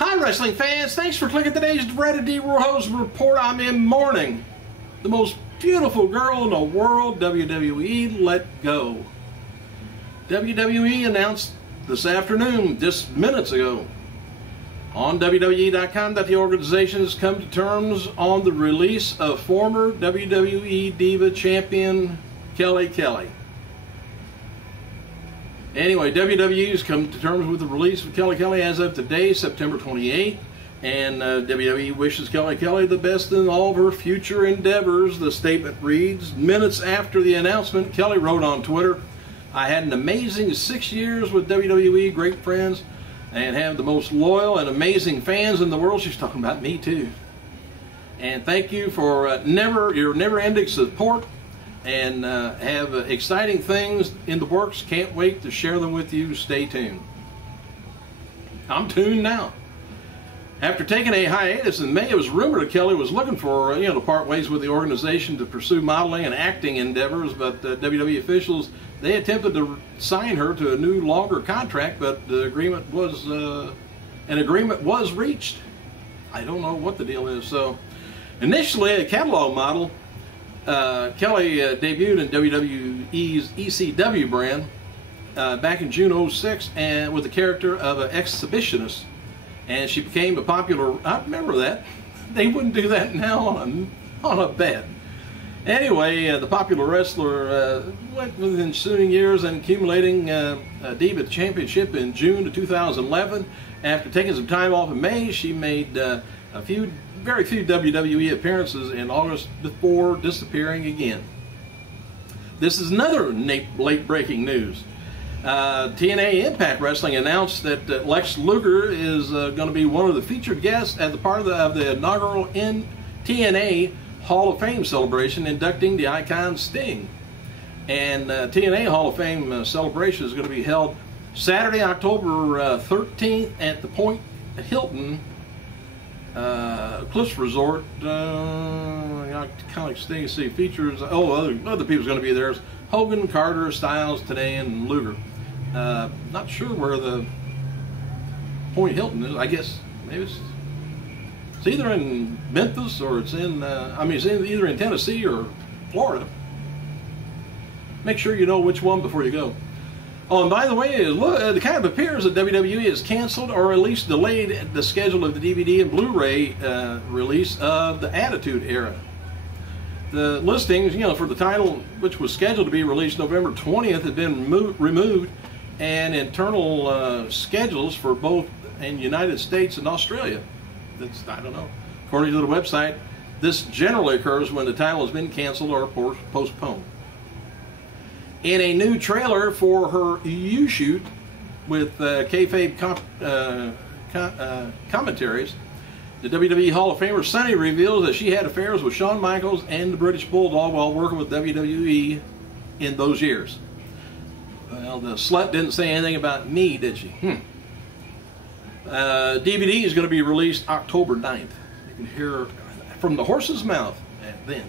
Hi wrestling fans, thanks for clicking today's dreaded D-Rose report. I'm in mourning. The most beautiful girl in the world, WWE, let go. WWE announced this afternoon, just minutes ago, on WWE.com that the organization has come to terms on the release of former WWE Diva Champion Kelly Kelly. Anyway, WWE has come to terms with the release of Kelly Kelly as of today, September 28th, and WWE wishes Kelly Kelly the best in all of her future endeavors. The statement reads, minutes after the announcement, Kelly wrote on Twitter, "I had an amazing 6 years with WWE, great friends, and have the most loyal and amazing fans in the world." She's talking about me too. "And thank you for your never-ending support, and have exciting things in the works. Can't wait to share them with you. Stay tuned." I'm tuned now. After taking a hiatus in May, it was rumored that Kelly was looking for to part ways with the organization to pursue modeling and acting endeavors, but WWE officials, they attempted to sign her to a new longer contract, but the agreement was reached. I don't know what the deal is. So initially a catalog model, Kelly debuted in WWE's ECW brand back in June '06, and with the character of an exhibitionist, and she became a popular. I remember that. They wouldn't do that now on a bed. Anyway, the popular wrestler went with the ensuing years and accumulating a Diva Championship in June of 2011. After taking some time off in May, she made very few WWE appearances in August before disappearing again. This is another late-breaking news. TNA Impact Wrestling announced that Lex Luger is going to be one of the featured guests as part of the inaugural TNA Hall of Fame celebration, inducting the icon Sting. And TNA Hall of Fame celebration is going to be held Saturday, October 13th at the Point Hilton Cliffs Resort. Kind of like Sting. See features. Other people's going to be there. Hogan, Carter, Styles, today, and Luger. Not sure where the Point Hilton is. I guess maybe it's either in Memphis or it's in. It's either in Tennessee or Florida. Make sure you know which one before you go. Oh, and by the way, it kind of appears that WWE has canceled or at least delayed the schedule of the DVD and Blu-ray release of the Attitude Era. The listings, for the title, which was scheduled to be released November 20th, had been removed, and internal schedules for both in the United States and Australia. I don't know. According to the website, this generally occurs when the title has been canceled or postponed. In a new trailer for her U-Shoot with kayfabe commentaries, the WWE Hall of Famer Sunny reveals that she had affairs with Shawn Michaels and the British Bulldog while working with WWE in those years. Well, the slut didn't say anything about me, did she? DVD is going to be released October 9th. You can hear from the horse's mouth then.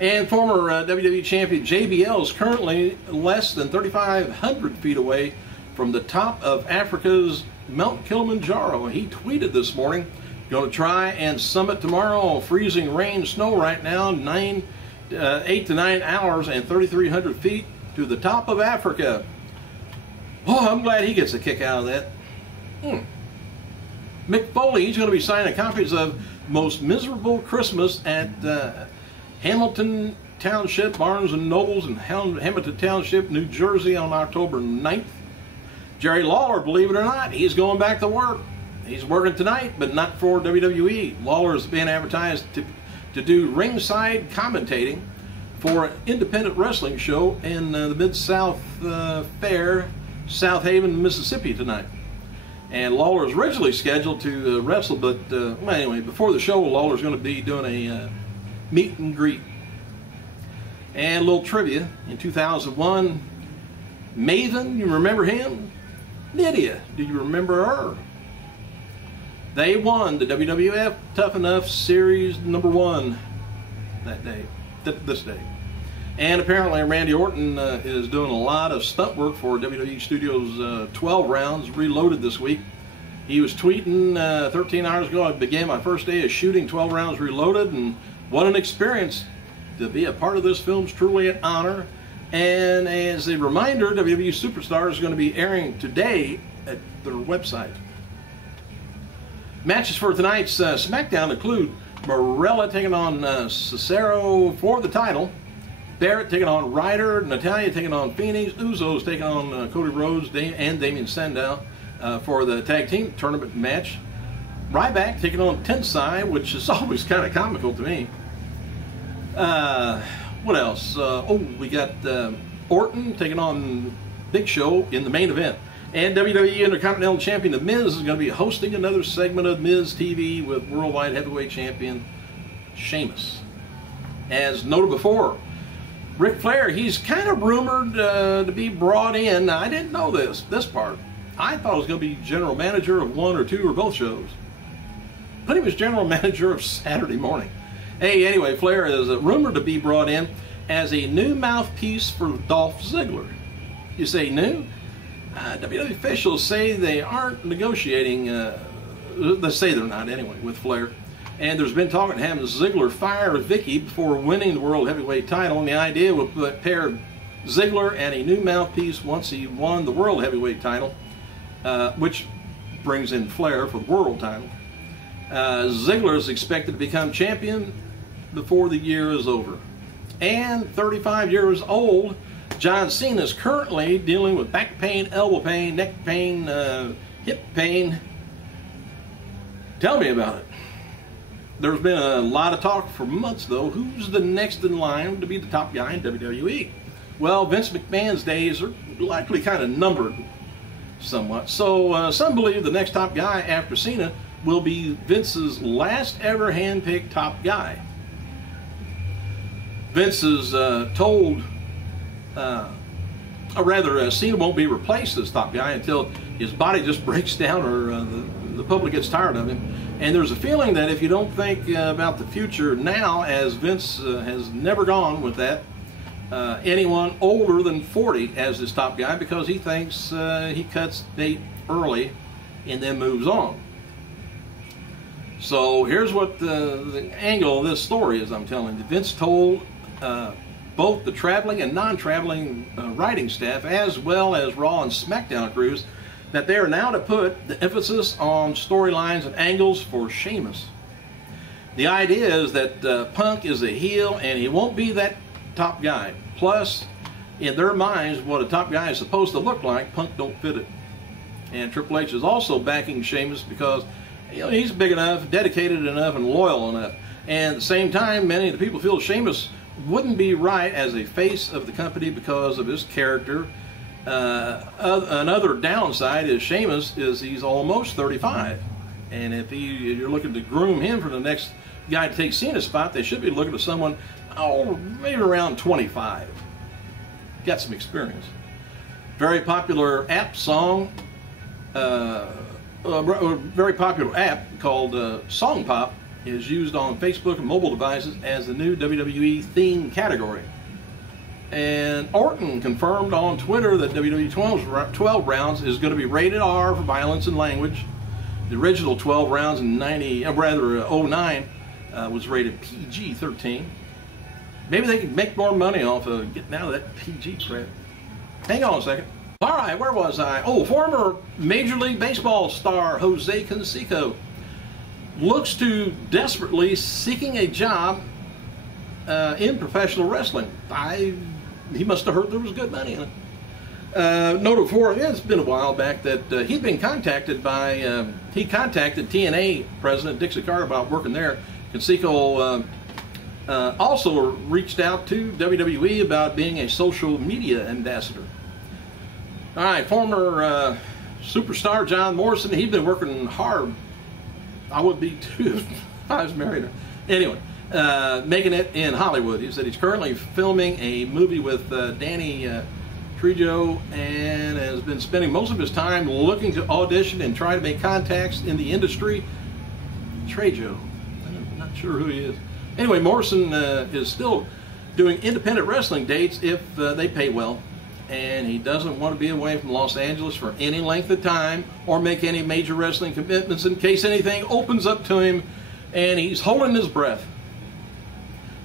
And former WWE champion JBL is currently less than 3,500 feet away from the top of Africa's Mount Kilimanjaro. He tweeted this morning, "Going to try and summit tomorrow. Freezing rain, snow right now, 8 to 9 hours and 3,300 feet to the top of Africa." Oh, I'm glad he gets a kick out of that. Mick Foley, he's going to be signing copies of Most Miserable Christmas at Hamilton Township, Barnes & Nobles in Hamilton Township, New Jersey on October 9th. Jerry Lawler, believe it or not, he's going back to work. He's working tonight, but not for WWE. Lawler has been advertised to do ringside commentating for an independent wrestling show in the Mid-South Fair, South Haven, Mississippi tonight. And Lawler is originally scheduled to wrestle, but anyway, before the show, Lawler's going to be doing a meet and greet. And a little trivia, in 2001, Maven, you remember him? Nydia, do you remember her? They won the WWF Tough Enough Series #1 that day, this day. And apparently Randy Orton is doing a lot of stunt work for WWE Studios 12 Rounds Reloaded this week. He was tweeting 13 hours ago, I began my first day of shooting, 12 rounds reloaded, and what an experience. To be a part of this film is truly an honor. And as a reminder, WWE Superstar is going to be airing today at their website. Matches for tonight's SmackDown include Morella taking on Cesaro for the title, Barrett taking on Ryder, Natalya taking on Phoenix, Usos taking on Cody Rhodes and Damien Sandow for the tag team tournament match, Ryback taking on Tensai, which is always kind of comical to me. What else? We got Orton taking on Big Show in the main event. And WWE Intercontinental Champion The Miz is going to be hosting another segment of Miz TV with Worldwide Heavyweight Champion Sheamus. As noted before, Ric Flair, he's kind of rumored to be brought in. Now, I didn't know this part. I thought he was going to be general manager of one or two or both shows. But he was general manager of Saturday morning. Hey, anyway, Flair is rumored to be brought in as a new mouthpiece for Dolph Ziggler. You say new? WWE officials say they aren't negotiating, they say they're not anyway, with Flair. And there's been talk of having Ziggler fire Vicky before winning the World Heavyweight title, and the idea would pair Ziggler and a new mouthpiece once he won the World Heavyweight title, which brings in Flair for the World title. Ziggler is expected to become champion before the year is over. And 35 years old, John Cena is currently dealing with back pain, elbow pain, neck pain, hip pain. Tell me about it. There's been a lot of talk for months, though. Who's the next in line to be the top guy in WWE? Well, Vince McMahon's days are likely kind of numbered somewhat. So some believe the next top guy after Cena will be Vince's last ever hand-picked top guy. Vince is told, Cena won't be replaced as top guy until his body just breaks down or the public gets tired of him. And there's a feeling that if you don't think about the future now, as Vince has never gone with that, anyone older than 40 as his top guy, because he thinks he cuts bait early and then moves on. So here's what the angle of this story is I'm telling you. Vince told both the traveling and non-traveling writing staff, as well as Raw and SmackDown crews, that they are now to put the emphasis on storylines and angles for Sheamus. The idea is that Punk is a heel and he won't be that top guy. Plus, in their minds, what a top guy is supposed to look like, Punk don't fit it. And Triple H is also backing Sheamus because he's big enough, dedicated enough, and loyal enough. And at the same time, many of the people feel Sheamus wouldn't be right as a face of the company because of his character. Another downside is Sheamus is he's almost 35. And if you're looking to groom him for the next guy to take Cena's spot, they should be looking at someone, maybe around 25. Got some experience. Very popular app song, a very popular app called Song Pop is used on Facebook and mobile devices as the new WWE theme category. And Orton confirmed on Twitter that WWE 12 rounds is going to be rated R for violence and language. The original 12 rounds in 09 was rated PG-13. Maybe they could make more money off of getting out of that PG crap. Hang on a second. All right, where was I? Oh, former Major League Baseball star Jose Canseco looks to desperately seeking a job in professional wrestling. He must have heard there was good money in it. Noted before, it's been a while back that he'd been contacted by, he contacted TNA president Dixie Carter about working there. Canseco also reached out to WWE about being a social media ambassador. All right, former superstar John Morrison, he'd been working hard. I would be too if I was married. Anyway, making it in Hollywood. He said he's currently filming a movie with Danny Trejo and has been spending most of his time looking to audition and try to make contacts in the industry. Trejo, I'm not sure who he is. Anyway, Morrison is still doing independent wrestling dates if they pay well. and he doesn't want to be away from Los Angeles for any length of time or make any major wrestling commitments in case anything opens up to him, and he's holding his breath.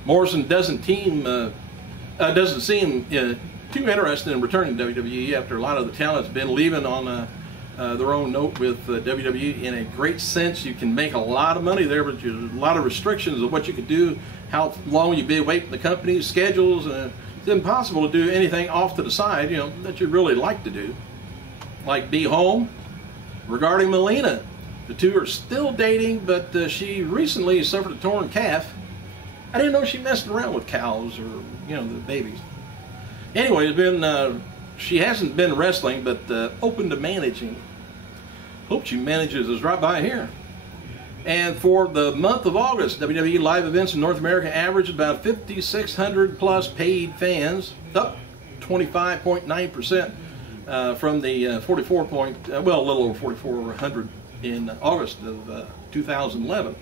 Morrison doesn't seem too interested in returning to WWE after a lot of the talent's been leaving on their own note with WWE. In a great sense, you can make a lot of money there, but there's a lot of restrictions of what you can do, how long you be away from the company's schedules, and it's impossible to do anything off to the side, you know, that you really like to do, like be home. Regarding Melina, the two are still dating, but she recently suffered a torn calf. I didn't know she messed around with cows or, you know, the babies. Anyway, it's been she hasn't been wrestling, but open to managing. Hope she manages is right by here. And for the month of August, WWE live events in North America averaged about 5,600 plus paid fans, up 25.9% from the 44 point, well, a little over 4,400 in August of 2011.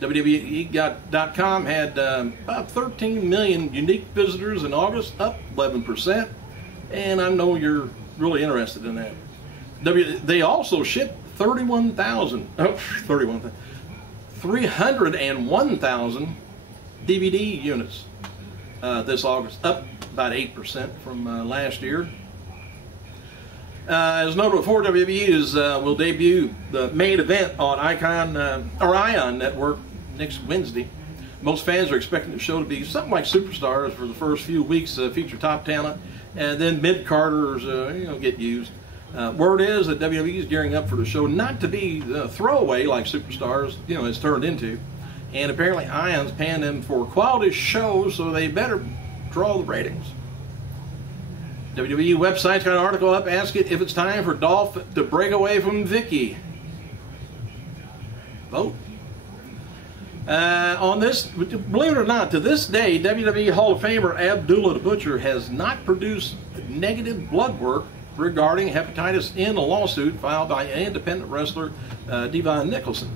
WWE.com had about 13 million unique visitors in August, up 11%. And I know you're really interested in that. They also shipped 301,000 DVD units this August, up about 8% from last year. As noted before, WWE will debut the main event on ION Network next Wednesday. Most fans are expecting the show to be something like Superstars for the first few weeks, feature top talent, and then mid-carders get used. Word is that WWE is gearing up for the show not to be throwaway like Superstars has turned into, and apparently ION's paying them for quality shows, so they better draw the ratings. WWE website's got an article up asking if it's time for Dolph to break away from Vicky. Vote. On this, believe it or not, to this day, WWE Hall of Famer Abdullah the Butcher has not produced negative blood work regarding hepatitis in a lawsuit filed by independent wrestler Devon Nicholson.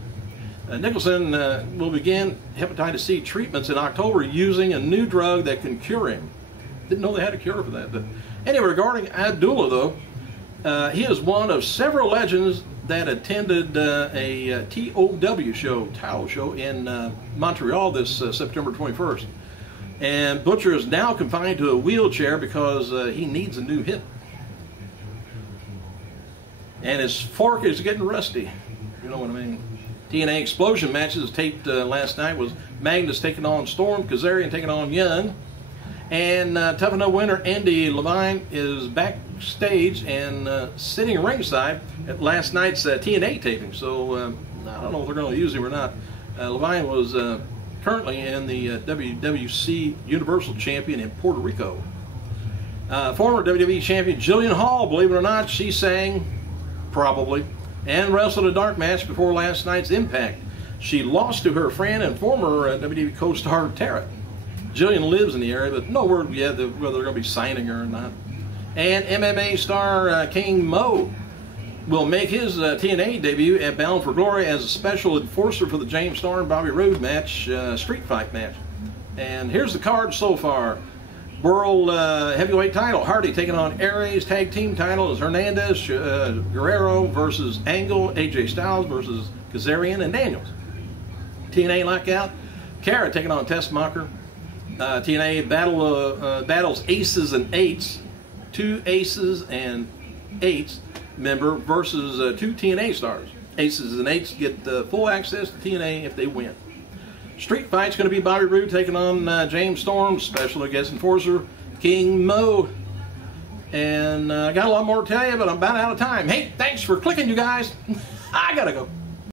Nicholson will begin hepatitis C treatments in October using a new drug that can cure him. Didn't know they had a cure for that. But anyway, regarding Abdullah, though, he is one of several legends that attended a TOW show in Montreal this September 21st. And Butcher is now confined to a wheelchair because he needs a new hip. And his fork is getting rusty. You know what I mean? TNA Explosion matches taped last night was Magnus taking on Storm, Kazarian taking on Young. And Tough Enough winner Andy Levine is backstage and sitting ringside at last night's TNA taping. So I don't know if they're going to use him or not. Levine was currently in the WWC Universal Champion in Puerto Rico. Former WWE Champion Jillian Hall, believe it or not, she sang, probably, and wrestled a dark match before last night's Impact. She lost to her friend and former WWE co-star Tara. Jillian lives in the area, but no word yet whether they're going to be signing her or not. And MMA star King Mo will make his TNA debut at Bound for Glory as a special enforcer for the James Storm Bobby Roode match, street fight match. And here's the card so far. World Heavyweight title, Hardy taking on Aries. Tag team title is Hernandez, Guerrero versus Angle, AJ Styles versus Kazarian and Daniels. TNA Lockout, Kara taking on Tessmacher. TNA battles Aces and Eights, 2 Aces and Eights member versus 2 TNA stars. Aces and Eights get full access to TNA if they win. Street fight's going to be Bobby Roode taking on James Storm, special guest enforcer King Mo. And I got a lot more to tell you, but I'm about out of time. Hey, thanks for clicking, you guys. I gotta go.